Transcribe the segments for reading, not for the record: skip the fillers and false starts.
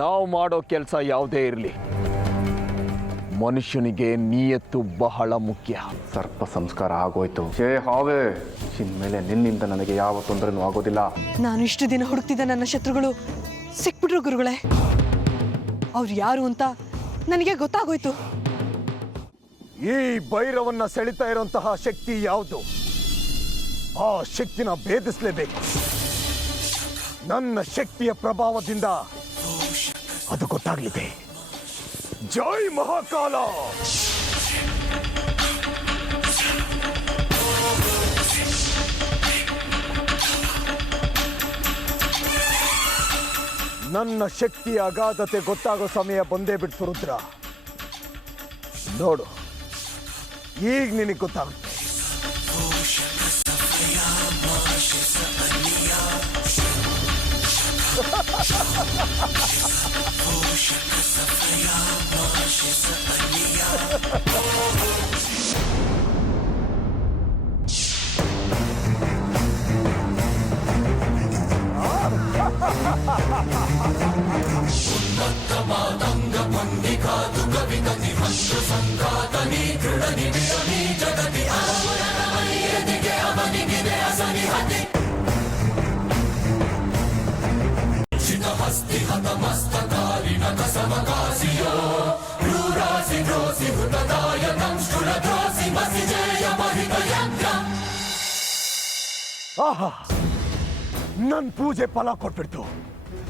ನಾವು ಮಾಡೋ ಕೆಲಸ ಯಾವುದೇ ಇರಲಿ, ಮನುಷ್ಯನಿಗೆ ನಿಯತ್ತು ಬಹಳ ಮುಖ್ಯ. ಸರ್ಪ ಸಂಸ್ಕಾರ ಆಗೋಯ್ತು. ಜೇ ಹಾವೇ, ಇನ್ಮೇಲೆ ನಿನ್ನಿಂದ ನನಗೆ ಯಾವ ತೊಂದರೆನೂ ಆಗೋದಿಲ್ಲ. ನಾನು ಇಷ್ಟು ದಿನ ಹುಡುಕ್ತಿದ್ದ ನನ್ನ ಶತ್ರುಗಳು ಸಿಕ್ಬಿಟ್ರು ಗುರುಗಳೇ. ಅವ್ರು ಯಾರು ಅಂತ ನನಗೆ ಗೊತ್ತಾಗೋಯ್ತು. ಈ ಭೈರವನ್ನ ಸೆಳಿತಾ ಇರುವಂತಹ ಶಕ್ತಿ ಯಾವುದು? ಆ ಶಕ್ತಿನ ಭೇದಿಸಲೇಬೇಕು. ನನ್ನ ಶಕ್ತಿಯ ಪ್ರಭಾವದಿಂದ ಅದು ಗೊತ್ತಾಗಲಿದೆ. ಜೈ ಮಹಾಕಾಲ! ನನ್ನ ಶಕ್ತಿಯ ಅಗಾಧತೆ ಗೊತ್ತಾಗೋ ಸಮಯ ಬಂದೇ ಬಿಡ್ತು ರುದ್ರ. ನೋಡು, ಈಗ ನಿನಗೆ ಗೊತ್ತಾಗುತ್ತೆ. ಆಹಾ, ನನ್ ಪೂಜೆ ಫಲ ಕೊಟ್ಬಿಡ್ತು.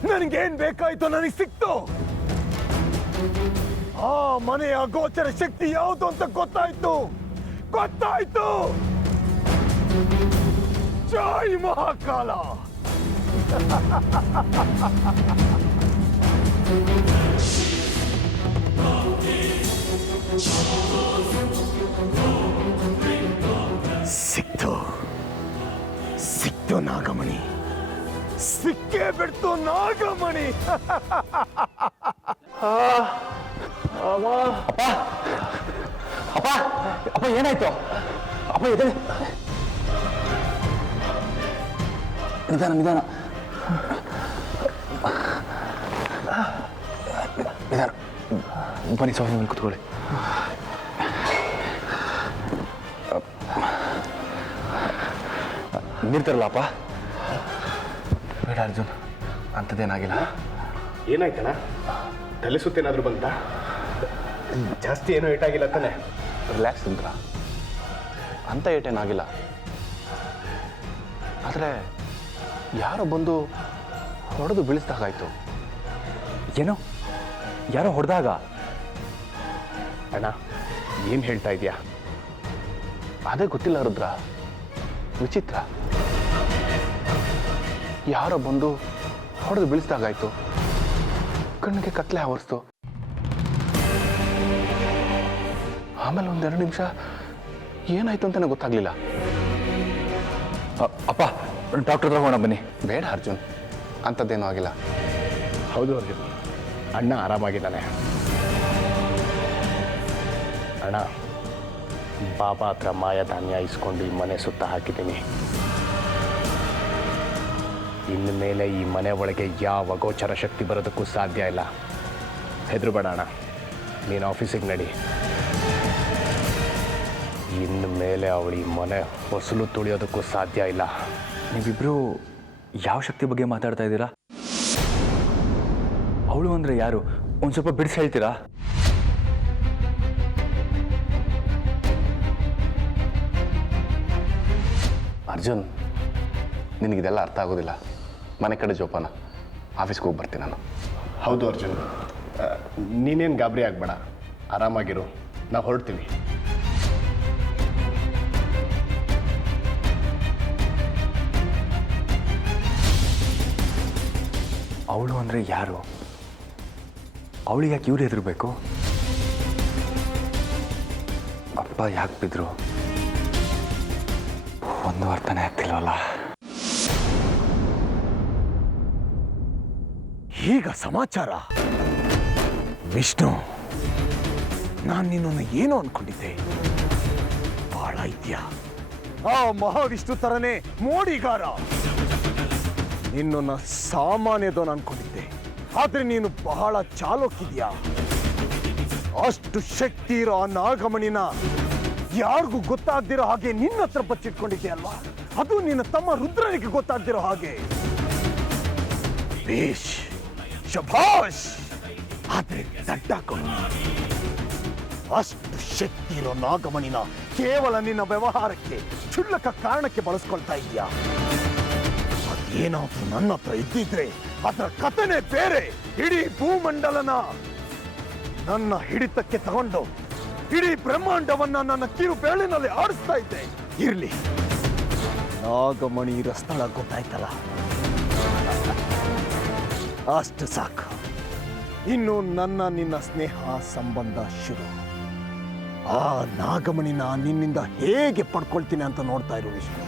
ನನ್ಗೇನ್ ಬೇಕಾಯ್ತು ನನಗೆ ಸಿಕ್ತು. ಆ ಮನೆಯ ಅಗೋಚರ ಶಕ್ತಿ ಯಾವುದು ಅಂತ ಗೊತ್ತಾಯ್ತು. ಜೈ ಮಹಾಕಾಲ! ಸಿಕ್ತು ನಾಗಮಣಿ, ಸಿಕ್ಕೇ ಬಿಡ್ತು ನಾಗಮಣಿ. ಅಪ್ಪ ಅಪ್ಪ ಏನಾಯ್ತು ಅಪ್ಪ? ಇದೆ ನಿಧಾನ ನಿಧಾನ ನಿಧಾನ. ಬನ್ನಿ ಸೋಫಾ ಮೇಲೆ ಕೂತ್ಕೊಳ್ಳಿ. ನೀರ್ತಾರಲ್ಲ ಅಪ್ಪ? ಬೇಡ ಅರ್ಜುನ್, ಅಂಥದ್ದೇನಾಗಿಲ್ಲ. ಏನಾಯ್ತಣ್ಣ? ತಲೆ ಸುತ್ತೇನಾದರೂ ಬಂತ? ಜಾಸ್ತಿ ಏನೂ ಏಟಾಗಿಲ್ಲ ತಾನೆ? ರಿಲ್ಯಾಕ್ಸ್ ಅಂತ ಅಂಥ ಏಟೇನಾಗಿಲ್ಲ. ಆದರೆ ಯಾರೋ ಬಂದು ಹೊಡೆದು ಬೀಳಿಸ್ದಾಗಾಯ್ತು. ಏನೋ ಯಾರೋ ಹೊಡೆದಾಗ? ಅಣ್ಣ ಏನು ಹೇಳ್ತಾ ಇದೆಯಾ? ಅದೇ ಗೊತ್ತಿಲ್ಲ ರುದ್ರ, ವಿಚಿತ್ರ. ಯಾರೋ ಬಂದು ಹೊಡೆದು ಬೀಳಿಸ್ದಾಗಾಯ್ತು. ಕಣ್ಣಿಗೆ ಕತ್ಲೆ ಆವರಿಸ್ತು. ಆಮೇಲೆ ಒಂದೆರಡು ನಿಮಿಷ ಏನಾಯ್ತು ಅಂತಾನೆ ಗೊತ್ತಾಗ್ಲಿಲ್ಲ. ಅಪ್ಪ, ಡಾಕ್ಟರ್ ಹತ್ರ ಹೋಗೋಣ ಬನ್ನಿ. ಬೇಡ ಅರ್ಜುನ್, ಅಂಥದ್ದೇನೂ ಆಗಿಲ್ಲ. ಹೌದು ಅರ್ಜುನ್, ಅಣ್ಣ ಆರಾಮಾಗಿದ್ದಾನೆ. ಅಣ್ಣ, ಬಾಬಾ ಹತ್ರ ಮಾಯಾಧಾನ್ಯ ಇಸ್ಕೊಂಡು ಈ ಮನೆ ಸುತ್ತ ಹಾಕಿದ್ದೀನಿ. ಇನ್ನು ಮೇಲೆ ಈ ಮನೆ ಒಳಗೆ ಯಾವ ಗೋಚರ ಶಕ್ತಿ ಬರೋದಕ್ಕೂ ಸಾಧ್ಯ ಇಲ್ಲ. ಹೆದರಬೇಡ ಅಣ್ಣ, ನೀನು ಆಫೀಸಿಗೆ ನಡಿ. ಇನ್ನು ಮೇಲೆ ಅವಳು ಈ ಮನೆ ಹೊಸಲು ತುಳಿಯೋದಕ್ಕೂ ಸಾಧ್ಯ ಇಲ್ಲ. ನೀವಿಬ್ರು ಯಾವ ಶಕ್ತಿ ಬಗ್ಗೆ ಮಾತಾಡ್ತಾ ಇದ್ದೀರಾ? ಅವಳು ಅಂದರೆ ಯಾರು? ಒಂದು ಸ್ವಲ್ಪ ಬಿಡಿಸಿ ಹೇಳ್ತೀರಾ? ಅರ್ಜುನ್, ನಿನಗಿದೆಲ್ಲ ಅರ್ಥ ಆಗೋದಿಲ್ಲ. ಮನೆ ಕಡೆ ಜೋಪಾನ, ಆಫೀಸ್ಗೆ ಹೋಗಿ ಬರ್ತೀನಿ ನಾನು. ಹೌದು ಅರ್ಜುನ್, ನೀನೇನು ಗಾಬರಿ ಆಗಬೇಡ, ಆರಾಮಾಗಿರು. ನಾವು ಹೊರಡ್ತೀವಿ. ಅವಳು ಅಂದರೆ ಯಾರು? ಅವಳಿಗೆ ಯಾಕೆ ಇವ್ರು ಹೆದರಬೇಕು? ಅಪ್ಪ ಯಾಕೆ ಬಿದ್ರು? ಒಂದು ಅರ್ಥನೇ ಆಗ್ತಿಲ್ವಲ್ಲ. ಈಗ ಸಮಾಚಾರ. ವಿಷ್ಣು, ನಾನು ನಿನ್ನನ್ನು ಏನೋ ಅನ್ಕೊಂಡಿದ್ದೆ. ಬಹಳ ಇದ್ಯಾ ಆ ಮಹಾವಿಷ್ಣು ತರನೇ ಮೋಡಿಗಾರ. ನಿನ್ನ ಸಾಮಾನ್ಯದವನು ಅನ್ಕೊಂಡಿದ್ದೆ, ಆದ್ರೆ ನೀನು ಬಹಳ ಚಾಲೋಕಿದ್ಯಾ. ಅಷ್ಟು ಶಕ್ತಿ ಇರೋ ಆ ನಾಗಮಣಿನ ಯಾರಿಗೂ ಗೊತ್ತಾಗ್ದಿರೋ ಹಾಗೆ ನಿನ್ನ ಹತ್ರ ಬಚ್ಚಿಟ್ಕೊಂಡಿದ್ದೆ ಅಲ್ವಾ? ಅದು ನಿನ್ನ ತಮ್ಮ ರುದ್ರನಿಗೆ ಗೊತ್ತಾಗ್ದಿರೋ ಹಾಗೆ. ಬೇಷ್, ಶಭಾಷ್. ಆದ್ರೆ ದಡ್ಡಾಕೊಂಡು ಅಷ್ಟು ಶಕ್ತಿ ಇರೋ ನಾಗಮಣಿನ ಕೇವಲ ನಿನ್ನ ವ್ಯವಹಾರಕ್ಕೆ, ಕ್ಷುಲ್ಲಕ ಕಾರಣಕ್ಕೆ ಬಳಸ್ಕೊಳ್ತಾ ಇದೆಯಾ? ಅದೇನಾದ್ರೂ ನನ್ನ ಹತ್ರ ಇದ್ದಿದ್ರೆ ಅದರ ಕಥೆನೇ ಬೇರೆ. ಇಡೀ ಭೂಮಂಡಲನ ನನ್ನ ಹಿಡಿತಕ್ಕೆ ತಗೊಂಡು ಇಡೀ ಬ್ರಹ್ಮಾಂಡವನ್ನ ನನ್ನ ಕಿರು ಬೆರಳಿನಲ್ಲಿ ಆಡಿಸ್ತಾ ಇದ್ದೆ. ಇರ್ಲಿ, ನಾಗಮಣಿ ಇರೋ ಸ್ಥಳ ಗೊತ್ತಾಯ್ತಲ್ಲ, ಅಷ್ಟು ಸಾಕು. ಇನ್ನು ನಿನ್ನ ಸ್ನೇಹ ಸಂಬಂಧ ಶುರು. ಆ ನಾಗಮಣಿನ ನಿನ್ನಿಂದ ಹೇಗೆ ಪಡ್ಕೊಳ್ತೀನಿ ಅಂತ ನೋಡ್ತಾ ಇರು ವಿಷ್ಣು.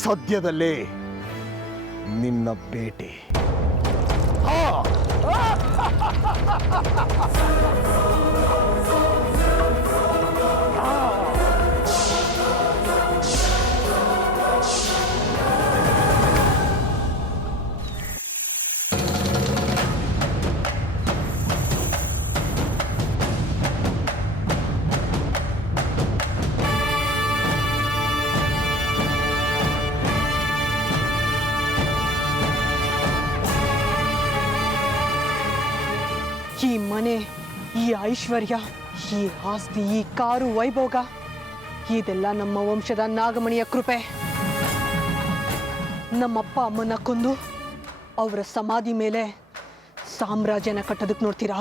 ಸದ್ಯದಲ್ಲೇ ನಿನ್ನ ಭೇಟಿ. ಈ ಮನೆ, ಈ ಐಶ್ವರ್ಯ, ಈ ಆಸ್ತಿ, ಈ ಕಾರು, ವೈಭೋಗ ಇದೆಲ್ಲ ನಮ್ಮ ವಂಶದ ನಾಗಮಣಿಯ ಕೃಪೆ. ನಮ್ಮಪ್ಪ ಅಮ್ಮನ ಕೊಂದು ಅವರ ಸಮಾಧಿ ಮೇಲೆ ಸಾಮ್ರಾಜ್ಯನ ಕಟ್ಟೋದಕ್ಕೆ ನೋಡ್ತೀರಾ?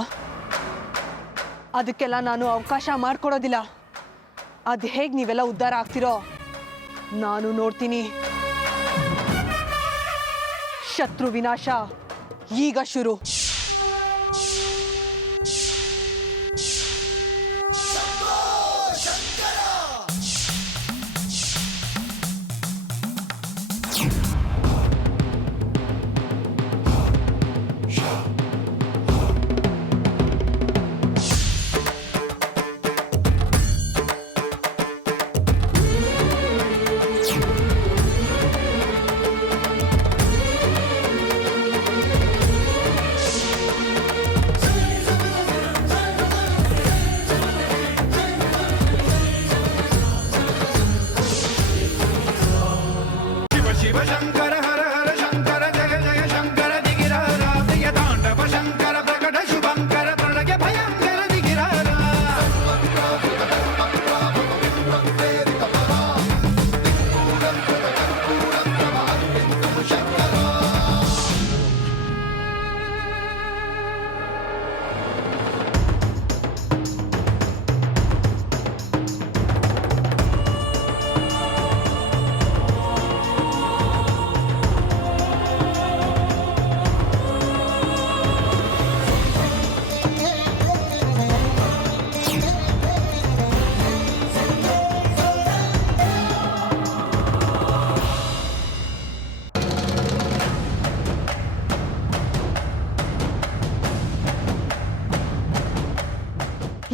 ಅದಕ್ಕೆಲ್ಲ ನಾನು ಅವಕಾಶ ಮಾಡಿಕೊಡೋದಿಲ್ಲ. ಅದು ಹೇಗೆ ನೀವೆಲ್ಲ ಉದ್ಧಾರ ಆಗ್ತಿರೋ ನಾನು ನೋಡ್ತೀನಿ. ಶತ್ರು ವಿನಾಶ ಈಗ ಶುರು.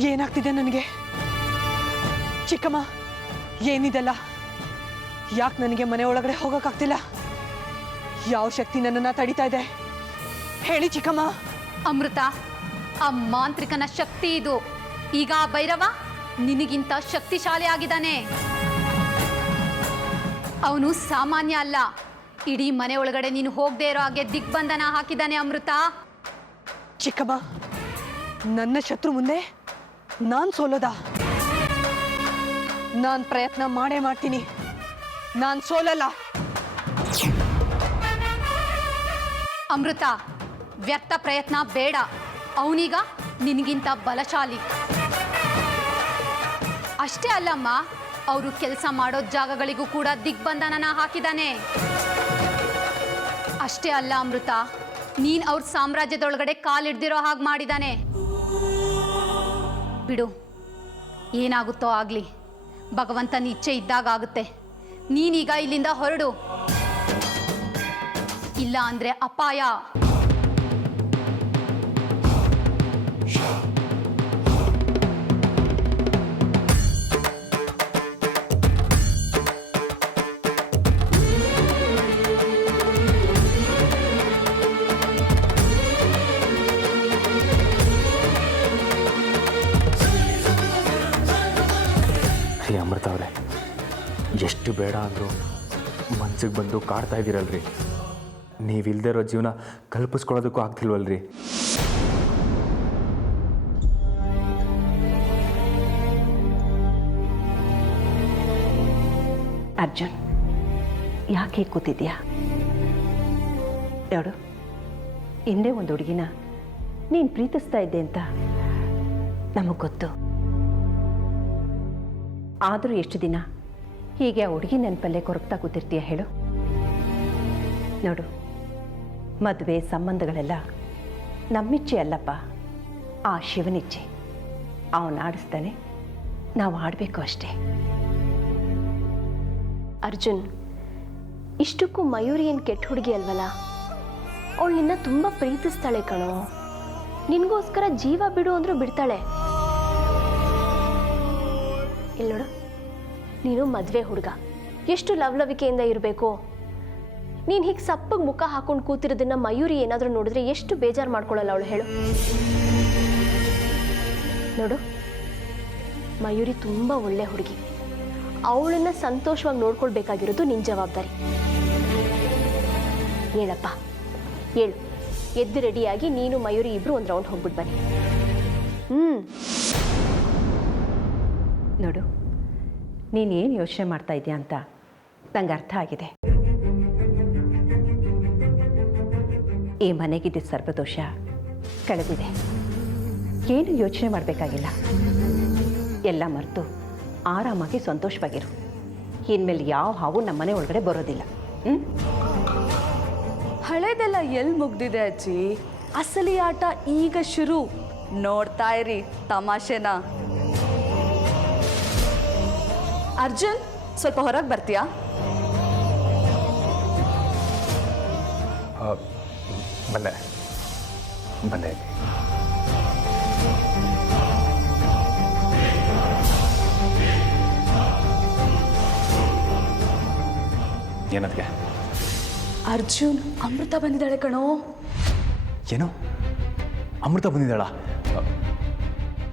ಏನಾಗ್ತಿದೆ ನನಗೆ? ಚಿಕ್ಕಮ್ಮ, ಏನಿದೆಲ್ಲ? ಯಾಕೆ ನನಗೆ ಮನೆ ಒಳಗಡೆ ಹೋಗೋಕ್ಕಾಗ್ತಿಲ್ಲ? ಯಾವ ಶಕ್ತಿ ನನ್ನನ್ನು ತಡಿತಾ ಇದೆ? ಹೇಳಿ ಚಿಕ್ಕಮ್ಮ. ಅಮೃತ, ಆ ಮಾಂತ್ರಿಕನ ಶಕ್ತಿ ಇದು. ಈಗ ಆ ಭೈರವ ನಿನಗಿಂತ ಶಕ್ತಿಶಾಲಿ ಆಗಿದ್ದಾನೆ. ಅವನು ಸಾಮಾನ್ಯ ಅಲ್ಲ. ಇಡೀ ಮನೆ ಒಳಗಡೆ ನೀನು ಹೋಗದೆ ಇರೋ ಹಾಗೆ ದಿಗ್ಬಂಧನ ಹಾಕಿದ್ದಾನೆ ಅಮೃತ. ಚಿಕ್ಕಮ್ಮ, ನನ್ನ ಶತ್ರು ಮುಂದೆ ನಾನು ಸೋಲೋದ? ನಾನು ಪ್ರಯತ್ನ ಮಾಡೇ ಮಾಡ್ತೀನಿ. ನಾನು ಸೋಲಲ್ಲ. ಅಮೃತ, ವ್ಯರ್ಥ ಪ್ರಯತ್ನ ಬೇಡ. ಅವನೀಗ ನಿನಗಿಂತ ಬಲಶಾಲಿ. ಅಷ್ಟೇ ಅಲ್ಲಮ್ಮ, ಅವರು ಕೆಲಸ ಮಾಡೋ ಜಾಗಗಳಿಗೂ ಕೂಡ ದಿಗ್ಬಂಧನನ ಹಾಕಿದ್ದಾನೆ. ಅಷ್ಟೇ ಅಲ್ಲ ಅಮೃತ, ನೀನ್ ಅವ್ರ ಸಾಮ್ರಾಜ್ಯದೊಳಗಡೆ ಕಾಲಿಡ್ದಿರೋ ಹಾಗೆ ಮಾಡಿದ್ದಾನೆ. ಬಿಡು, ಏನಾಗುತ್ತೋ ಆಗ್ಲಿ. ಭಗವಂತನ ಇಚ್ಛೆ ಇದ್ದಾಗ ಆಗುತ್ತೆ. ನೀನೀಗ ಇಲ್ಲಿಂದ ಹೊರಡು, ಇಲ್ಲ ಅಂದ್ರೆ ಅಪಾಯ. ರೀ ಅಮೃತ ಅವರೇ, ಎಷ್ಟು ಬೇಡ ಅಂದರು ಮನ್ಸಿಗೆ ಬಂದು ಕಾಡ್ತಾ ಇದ್ದೀರಲ್ರಿ. ನೀವಿಲ್ದೇ ಇರೋ ಜೀವನ ಕಲ್ಪಿಸ್ಕೊಳ್ಳೋದಕ್ಕೂ ಆಗ್ತಿಲ್ವಲ್ರಿ. ಅರ್ಜುನ್, ಯಾಕೆ ಕೂತಿದ್ಯಾ? ನೋಡು, ಹಿಂದೆ ಒಂದು ಹುಡುಗಿನ ನೀನು ಪ್ರೀತಿಸ್ತಾ ಇದ್ದೆ ಅಂತ ನಮಗೆ ಗೊತ್ತು. ಆದರೂ ಎಷ್ಟು ದಿನ ಹೀಗೆ ಆ ಹುಡುಗಿ ನೆನಪಲ್ಲೇ ಕೊರಗ್ತಾ ಕೂತಿರ್ತೀಯ ಹೇಳು? ನೋಡು, ಮದುವೆ ಸಂಬಂಧಗಳೆಲ್ಲ ನಮ್ಮಿಚ್ಛೆ ಅಲ್ಲಪ್ಪ, ಆ ಶಿವನಿಚ್ಛೆ. ಅವನು ಆಡಿಸ್ತಾನೆ, ನಾವು ಆಡಬೇಕು ಅಷ್ಟೇ. ಅರ್ಜುನ್, ಇಷ್ಟಕ್ಕೂ ಮಯೂರಿ ಏನು ಕೆಟ್ಟ ಹುಡುಗಿ ಅಲ್ವಲ್ಲ? ಅವಳು ನಿನ್ನ ತುಂಬ ಪ್ರೀತಿಸ್ತಾಳೆ ಕಣೋ. ನಿನಗೋಸ್ಕರ ಜೀವ ಬಿಡು ಅಂದರೂ ಬಿಡ್ತಾಳೆ. ಇಲ್ಲಿ ನೋಡು, ನೀನು ಮದುವೆ ಹುಡುಗ, ಎಷ್ಟು ಲವಲವಿಕೆಯಿಂದ ಇರಬೇಕು. ನೀನು ಹೀಗೆ ಸಪ್ಪಗೆ ಮುಖ ಹಾಕೊಂಡು ಕೂತಿರೋದನ್ನ ಮಯೂರಿ ಏನಾದರೂ ನೋಡಿದ್ರೆ ಎಷ್ಟು ಬೇಜಾರು ಮಾಡ್ಕೊಳ್ಳಲ್ಲ ಅವಳು ಹೇಳು? ನೋಡು, ಮಯೂರಿ ತುಂಬ ಒಳ್ಳೆ ಹುಡುಗಿ. ಅವಳನ್ನ ಸಂತೋಷವಾಗಿ ನೋಡ್ಕೊಳ್ಬೇಕಾಗಿರೋದು ನಿನ್ನ ಜವಾಬ್ದಾರಿ. ಹೇಳಪ್ಪ, ಹೇಳು. ಎದ್ದು ರೆಡಿಯಾಗಿ ನೀನು ಮಯೂರಿ ಇಬ್ರು ಒಂದು ರೌಂಡ್ ಹೋಗ್ಬಿಟ್ಟು ಬನ್ನಿ. ನೋಡು, ನೀನೇನು ಯೋಚನೆ ಮಾಡ್ತಾ ಇದೆಯಾ ಅಂತ ನಂಗೆ ಅರ್ಥ ಆಗಿದೆ. ಈ ಮನೆಗಿದ್ದ ಸರ್ವದೋಷ ಕಳೆದಿದೆ. ಏನು ಯೋಚನೆ ಮಾಡಬೇಕಾಗಿಲ್ಲ. ಎಲ್ಲ ಮರೆತು ಆರಾಮಾಗಿ ಸಂತೋಷವಾಗಿರು. ಇನ್ಮೇಲೆ ಯಾವ ಹಾವು ನಮ್ಮ ಮನೆ ಒಳಗಡೆ ಬರೋದಿಲ್ಲ. ಹಳೇದೆಲ್ಲ ಎಲ್ಲಿ ಮುಗ್ದಿದೆ ಅಜ್ಜಿ? ಅಸಲಿ ಆಟ ಈಗ ಶುರು. ನೋಡ್ತಾ ಇರಿ ತಮಾಷೆನ. ಅರ್ಜುನ್, ಸ್ವಲ್ಪ ಹೊರಗೆ ಬರ್ತೀಯಾ? ಬಂದೆ. ಏನದಕ್ಕೆ? ಅರ್ಜುನ್, ಅಮೃತ ಬಂದಿದ್ದಾಳೆ ಕಣೋ. ಏನು? ಅಮೃತ ಬಂದಿದ್ದಾಳ?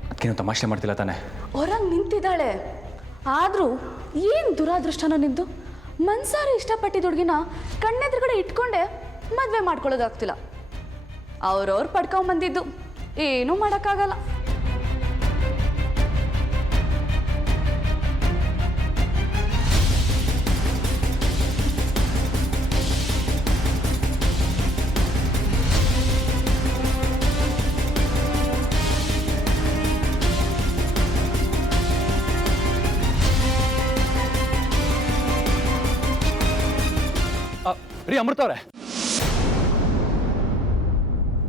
ಅದಕ್ಕೇನು ತಮಾಷೆ ಮಾಡ್ತಿಲ್ಲ ತಾನೆ? ಹೊರಗೆ ನಿಂತಿದ್ದಾಳೆ. ಆದರೂ ಏನು ದುರಾದೃಷ್ಟನೋ ನಿಂದು. ಮನ್ಸಾರಿ ಇಷ್ಟಪಟ್ಟಿದ್ದ ಹುಡುಗಿನ ಕಣ್ಣೆದುರುಗಡೆ ಇಟ್ಕೊಂಡೆ ಮದುವೆ ಮಾಡ್ಕೊಳ್ಳೋದಾಗ್ತಿಲ್ಲ. ಅವ್ರವ್ರು ಪಡ್ಕೊಂಬಂದಿದ್ದು, ಏನೂ ಮಾಡೋಕ್ಕಾಗಲ್ಲ.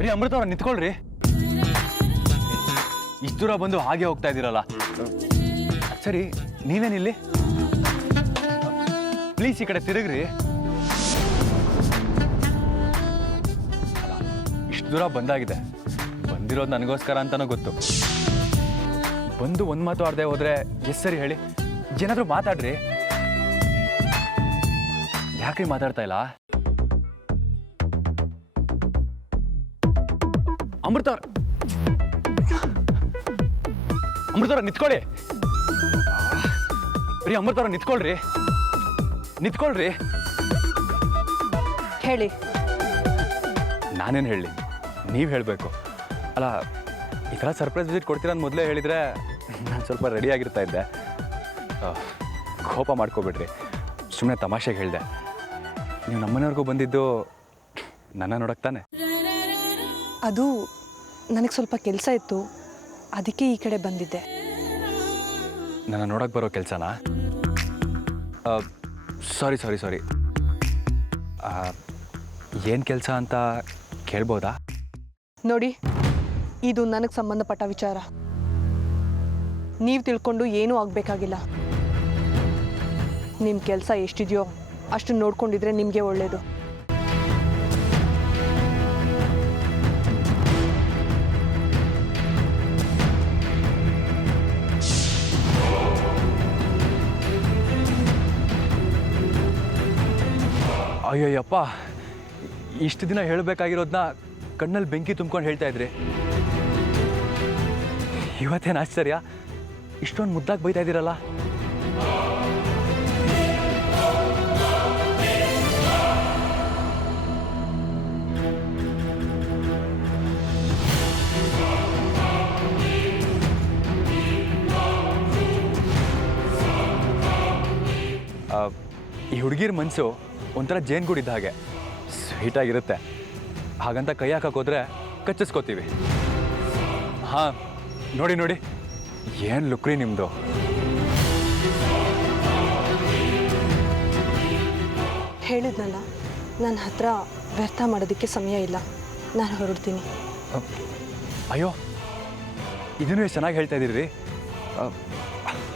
ರೀ ಅಮೃತ ಅವ್ರೆ, ನಿಂತ್ಕೊಳ್ರಿ. ಇಷ್ಟು ದೂರ ಬಂದು ಹಾಗೆ ಹೋಗ್ತಾ ಇದ್ದೀರಲ್ಲ. ಸರಿ, ನೀವೇನಿಲ್ಲಿ? ಪ್ಲೀಸ್ ಈ ಕಡೆ ತಿರುಗ್ರಿ. ಇಷ್ಟು ದೂರ ಬಂದಾಗಿದೆ. ಬಂದಿರೋದು ನನಗೋಸ್ಕರ ಅಂತನೂ ಗೊತ್ತು. ಬಂದು ಒಂದು ಮಾತು ಆಡದೆ ಹೋದ್ರೆ ಎಷ್ಟು ಸರಿ ಹೇಳಿ? ಏನಾದರೂ ಮಾತಾಡ್ರಿ. ಯಾಕ್ರಿ ಮಾತಾಡ್ತಾ ಇಲ್ಲ? ಅಮೃತ ನಿಂತ್ಕೊಳ್ಳಿ. ರೀ ಅಮೃತ ನಿಂತ್ಕೊಳ್ರಿ. ಹೇಳಿ. ನಾನೇನು ಹೇಳಿ? ನೀವು ಹೇಳಬೇಕು. ಅಲ್ಲ, ಈ ಥರ ಸರ್ಪ್ರೈಸ್ ವಿಸಿಟ್ ಕೊಡ್ತೀರ ಅಂತ ಮೊದಲೇ ಹೇಳಿದರೆ ನಾನು ಸ್ವಲ್ಪ ರೆಡಿಯಾಗಿರ್ತಾ ಇದ್ದೆ. ಕೋಪ ಮಾಡ್ಕೋಬೇಡ್ರಿ, ಸುಮ್ಮನೆ ತಮಾಷೆಗೆ ಹೇಳಿದೆ. ನೀವು ನಮ್ಮನೆಯವ್ರಿಗೂ ಬಂದಿದ್ದು ನನ್ನ ನೋಡಕ್ಕೆ ತಾನೆ? ಅದು ನನಗೆ ಸ್ವಲ್ಪ ಕೆಲಸ ಇತ್ತು, ಅದಕ್ಕೆ ಈ ಕಡೆ ಬಂದಿದ್ದೆ. ನನ್ನ ನೋಡಕ್ಕೆ ಬರೋ ಕೆಲಸನಾ? ಸಾರಿ. ಏನು ಕೆಲಸ ಅಂತ ಕೇಳ್ಬೋದಾ? ನೋಡಿ, ಇದು ನನಗೆ ಸಂಬಂಧಪಟ್ಟ ವಿಚಾರ. ನೀವು ತಿಳ್ಕೊಂಡು ಏನೂ ಆಗಬೇಕಾಗಿಲ್ಲ. ನಿಮ್ಮ ಕೆಲಸ ಎಷ್ಟಿದೆಯೋ ಅಷ್ಟು ನೋಡ್ಕೊಂಡಿದ್ರೆ ನಿಮಗೆ ಒಳ್ಳೆಯದು. ಅಯ್ಯಯ್ಯಪ್ಪ, ಇಷ್ಟು ದಿನ ಹೇಳಬೇಕಾಗಿರೋದನ್ನ ಕಣ್ಣಲ್ಲಿ ಬೆಂಕಿ ತುಂಬ್ಕೊಂಡು ಹೇಳ್ತಾ ಇದ್ರಿ. ಇವತ್ತೇನು ಆಶ್ಚರ್ಯ, ಇಷ್ಟೊಂದು ಮುದ್ದಾಗಿ ಬೈತಾ ಇದ್ದೀರಲ್ಲ? ಈ ಹುಡುಗಿರ ಮನಸ್ಸು ಒಂಥರ ಜೇನುಗೂಡಿದ್ದ ಹಾಗೆ ಸ್ವೀಟಾಗಿರುತ್ತೆ. ಹಾಗಂತ ಕೈ ಹಾಕಕ್ಕೆ ಹೋದರೆ ಕಚ್ಚಿಸ್ಕೋತೀವಿ. ಹಾಂ, ನೋಡಿ ನೋಡಿ, ಏನು ಲುಕ್ರಿ ನಿಮ್ಮದು. ಹೇಳಿದ್ನಲ್ಲ, ನನ್ನ ಹತ್ರ ವ್ಯರ್ಥ ಮಾಡೋದಕ್ಕೆ ಸಮಯ ಇಲ್ಲ, ನಾನು ಹೊರಡ್ತೀನಿ. ಅಯ್ಯೋ, ಇದನ್ನು ಎಷ್ಟು ಚೆನ್ನಾಗಿ ಹೇಳ್ತಾ ಇದ್ದೀರಿ.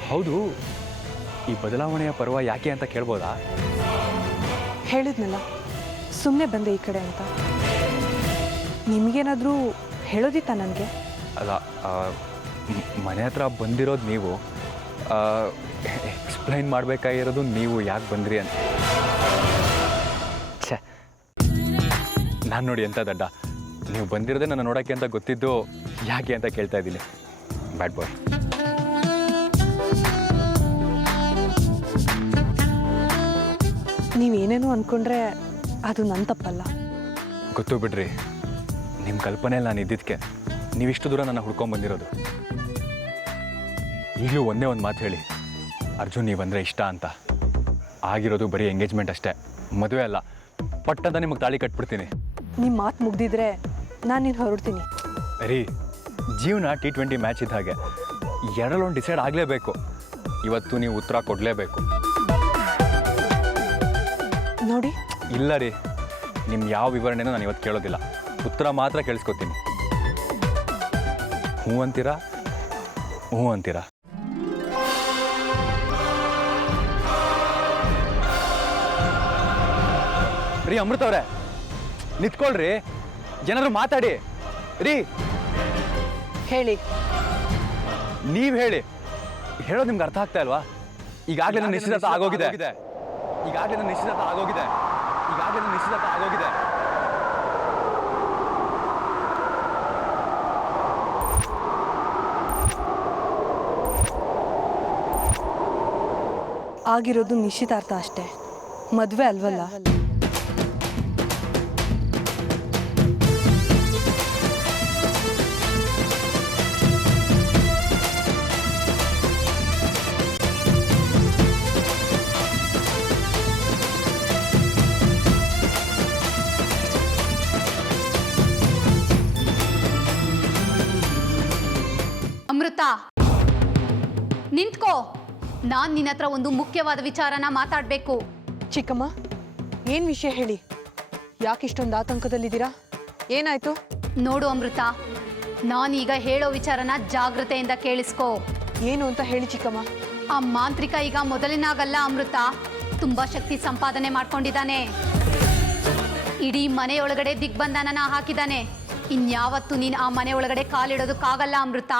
ಹೌದು, ಈ ಬದಲಾವಣೆಯ ಪರ್ವ ಯಾಕೆ ಅಂತ ಕೇಳ್ಬೋದಾ? ಹೇಳಿದ್ನಲ್ಲ, ಸುಮ್ಮನೆ ಬಂದೆ ಈ ಕಡೆ ಅಂತ. ನಿಮಗೇನಾದರೂ ಹೇಳೋದಿತ್ತಾ ನನಗೆ? ಅಲ್ಲ, ಮನೆ ಹತ್ರ ಬಂದಿರೋದು ನೀವು, ಎಕ್ಸ್ಪ್ಲೈನ್ ಮಾಡಬೇಕಾಗಿರೋದು ನೀವು ಯಾಕೆ ಬಂದ್ರಿ ಅಂತ. ಛೇ, ನಾನು ನೋಡಿ ಎಂಥ ದಡ್ಡ. ನೀವು ಬಂದಿರೋದೇ ನನ್ನ ನೋಡೋಕ್ಕೆ ಅಂತ ಗೊತ್ತಿದ್ದು ಯಾಕೆ ಅಂತ ಕೇಳ್ತಾ ಇದ್ದೀನಿ. ಬ್ಯಾಡ್ ಬಾಯ್. ನೀವೇನೇನೋ ಅಂದ್ಕೊಂಡ್ರೆ ಅದು ನನ್ನ ತಪ್ಪಲ್ಲ. ಗೊತ್ತು ಬಿಡ್ರಿ, ನಿಮ್ಮ ಕಲ್ಪನೆಯಲ್ಲಿ ನಾನು ಇದ್ದಿದ್ದಕ್ಕೆ ನೀವಿಷ್ಟು ದೂರ ನನ್ನ ಹುಡ್ಕೊಂಬಂದಿರೋದು. ಈಗಲೂ ಒಂದೇ ಒಂದು ಮಾತು ಹೇಳಿ, ಅರ್ಜುನ್ ನೀವಂದರೆ ಇಷ್ಟ ಅಂತ. ಆಗಿರೋದು ಬರೀ ಎಂಗೇಜ್ಮೆಂಟ್ ಅಷ್ಟೇ, ಮದುವೆ ಅಲ್ಲ. ಪಟ್ಟಂತ ನಿಮಗೆ ತಾಳಿ ಕಟ್ಬಿಡ್ತೀನಿ. ನಿಮ್ಮ ಮಾತು ಮುಗ್ದಿದ್ರೆ ನಾನು ನೀನು ಹೊರಡ್ತೀನಿ. ರೀ, ಜೀವನ T20 ಮ್ಯಾಚ್ ಇದ್ದ ಹಾಗೆ, ಎರಡಲ್ಲೊಂದು ಡಿಸೈಡ್ ಆಗಲೇಬೇಕು. ಇವತ್ತು ನೀವು ಉತ್ತರ ಕೊಡಲೇಬೇಕು. ನೋಡಿ, ಇಲ್ಲ ರೀ, ನಿಮ್ಮ ಯಾವ ವಿವರಣೆನೂ ನಾನು ಇವತ್ತು ಕೇಳೋದಿಲ್ಲ. ಉತ್ತರ ಮಾತ್ರ ಕೇಳಿಸ್ಕೊತೀನಿ. ಹ್ಞೂ ಅಂತೀರಾ? ಹ್ಞೂ ಅಂತೀರಾ? ರೀ ಅಮೃತ ಅವರೇ, ನಿಂತ್ಕೊಳ್ರಿ, ಏನಾದ್ರು ಮಾತಾಡಿ. ರೀ, ಹೇಳಿ. ನೀವು ಹೇಳಿ. ಹೇಳೋದು ನಿಮ್ಗೆ ಅರ್ಥ ಆಗ್ತಾ ಇಲ್ವಾ? ಈಗಾಗಲೇ ನನ್ನ ನಿಶ್ಚಿತಾರ್ಥ ಆಗೋಗಿದೆ. ಈಗಾಗಲೇ ನನ್ನ ನಿಶ್ಚಿತಾರ್ಥ ಆಗೋಗಿದೆ. ಈಗಾಗಲೇ ನನ್ನ ನಿಶ್ಚಿತಾರ್ಥ ಆಗೋಗಿದೆ. ಆಗಿರೋದು ನಿಶ್ಚಿತಾರ್ಥ ಅಷ್ಟೇ, ಮದುವೆ ಅಲ್ವಲ್ಲ. ಅಮೃತ, ನಿಂತ್ಕೋ. ನಾನು ನಿನ್ನ ಹತ್ರ ಒಂದು ಮುಖ್ಯವಾದ ವಿಚಾರನ ಮಾತಾಡಬೇಕು. ಚಿಕ್ಕಮ್ಮ, ಏನು ವಿಷಯ ಹೇಳಿ? ಯಾಕೆ ಇಷ್ಟೊಂದು ಆತಂಕದಲ್ಲಿದ್ದೀರಾ? ಏನಾಯ್ತು? ನೋಡು ಅಮೃತ, ನಾನೀಗ ಹೇಳೋ ವಿಚಾರನ ಜಾಗೃತೆಯಿಂದ ಕೇಳಿಸ್ಕೋ. ಏನು ಅಂತ ಹೇಳಿ ಚಿಕ್ಕಮ್ಮ. ಆ ಮಾಂತ್ರಿಕ ಈಗ ಮೊದಲಿನಾಗಲ್ಲ ಅಮೃತ, ತುಂಬಾ ಶಕ್ತಿ ಸಂಪಾದನೆ ಮಾಡ್ಕೊಂಡಿದ್ದಾನೆ. ಇಡೀ ಮನೆಯೊಳಗಡೆ ದಿಗ್ಬಂಧನನ ಹಾಕಿದ್ದಾನೆ. ಇನ್ಯಾವತ್ತು ನೀನು ಆ ಮನೆ ಒಳಗಡೆ ಕಾಲಿಡೋದಕ್ಕಾಗಲ್ಲ ಅಮೃತ.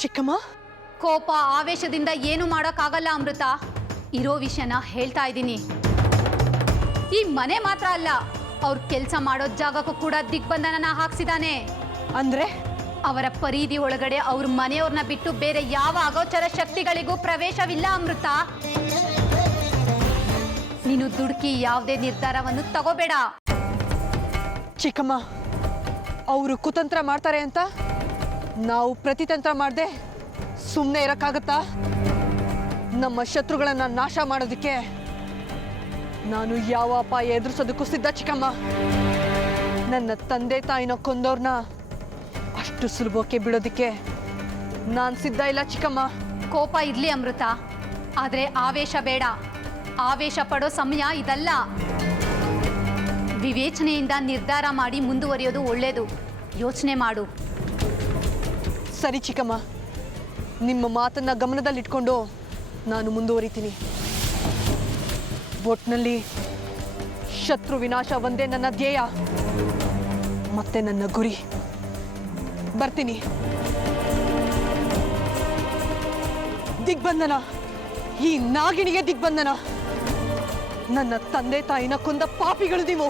ಚಿಕ್ಕಮ್ಮ, ಕೋಪ ಆವೇಶದಿಂದ ಏನು ಮಾಡೋಕ್ಕಾಗಲ್ಲ ಅಮೃತ. ಇರೋ ವಿಷಯನ ಹೇಳ್ತಾ ಇದ್ದೀನಿ. ಈ ಮನೆ ಮಾತ್ರ ಅಲ್ಲ, ಅವ್ರ ಕೆಲಸ ಮಾಡೋ ಜಾಗಕ್ಕೂ ಕೂಡ ದಿಗ್ಬಂಧನನ ಹಾಕ್ಸಿದಾನೆ. ಅಂದ್ರೆ ಅವರ ಪರಿಧಿ ಒಳಗಡೆ ಅವ್ರ ಮನೆಯವ್ರನ್ನ ಬಿಟ್ಟು ಬೇರೆ ಯಾವ ಅಗೋಚರ ಶಕ್ತಿಗಳಿಗೂ ಪ್ರವೇಶವಿಲ್ಲ ಅಮೃತ. ನೀನು ದುಡುಕಿ ಯಾವುದೇ ನಿರ್ಧಾರವನ್ನು ತಗೋಬೇಡ. ಚಿಕ್ಕಮ್ಮ, ಅವರು ಕುತಂತ್ರ ಮಾಡ್ತಾರೆ ಅಂತ ನಾವು ಪ್ರತಿತಂತ್ರ ಮಾಡದೆ ಸುಮ್ಮನೆ ಇರೋಕ್ಕಾಗತ್ತಾ? ನಮ್ಮ ಶತ್ರುಗಳನ್ನ ನಾಶ ಮಾಡೋದಕ್ಕೆ ನಾನು ಯಾವ ಅಪಾಯ ಎದುರಿಸೋದಕ್ಕೂ ಸಿದ್ಧ ಚಿಕ್ಕಮ್ಮ. ನನ್ನ ತಂದೆ ತಾಯಿನ ಕೊಂದವ್ರನ್ನ ಅಷ್ಟು ಸುಲಭಕ್ಕೆ ಬಿಡೋದಕ್ಕೆ ನಾನು ಸಿದ್ಧ ಇಲ್ಲ ಚಿಕ್ಕಮ್ಮ. ಕೋಪ ಇರ್ಲಿ ಅಮೃತ, ಆದ್ರೆ ಆವೇಶ ಬೇಡ. ಆವೇಶ ಪಡೋ ಸಮಯ ಇದಲ್ಲ. ವಿವೇಚನೆಯಿಂದ ನಿರ್ಧಾರ ಮಾಡಿ ಮುಂದುವರಿಯೋದು ಒಳ್ಳೆಯದು. ಯೋಚನೆ ಮಾಡು. ಸರಿ ಚಿಕ್ಕಮ್ಮ, ನಿಮ್ಮ ಮಾತನ್ನ ಗಮನದಲ್ಲಿಟ್ಕೊಂಡು ನಾನು ಮುಂದುವರಿತೀನಿ. ಒಟ್ನಲ್ಲಿ ಶತ್ರು ವಿನಾಶ ಒಂದೇ ನನ್ನ ಧ್ಯೇಯ ಮತ್ತೆ ನನ್ನ ಗುರಿ. ಬರ್ತೀನಿ. ದಿಗ್ಬಂಧನ, ಈ ನಾಗಿಣಿಗೆ ದಿಗ್ಬಂಧನ. ನನ್ನ ತಂದೆ ತಾಯಿನ ಕೊಂದ ಪಾಪಿಗಳು ನೀವು.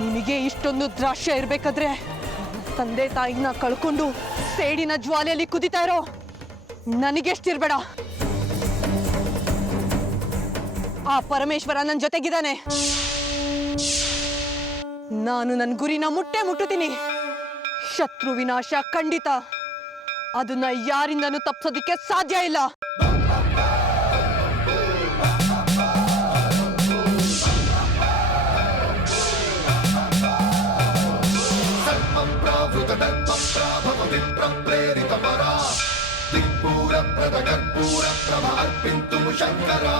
ನಿನಗೆ ಇಷ್ಟೊಂದು ದ್ರಾಶ್ಯ ಇರಬೇಕಾದ್ರೆ ತಂದೆ ತಾಯಿನ ಕಳ್ಕೊಂಡು ಸೇಡಿನ ಜ್ವಾಲೆಯಲ್ಲಿ ಕುದಿತಾ ಇರೋ ನನಗೆಷ್ಟಿರ್ಬೇಡ. ಆ ಪರಮೇಶ್ವರ ನನ್ನ ಜೊತೆಗಿದ್ದಾನೆ. ನಾನು ನನ್ನ ಗುರಿನ ಮುಟ್ಟುತ್ತೀನಿ. ಶತ್ರು ವಿನಾಶ ಖಂಡಿತ. ಅದನ್ನ ಯಾರಿಂದನೂ ತಪ್ಪಿಸೋದಿಕ್ಕೆ ಸಾಧ್ಯ ಇಲ್ಲ. भव विप्र प्रेरित परा दिक्पूर प्रद कर्पूर प्रभ अर्पिन्तुं शङ्करा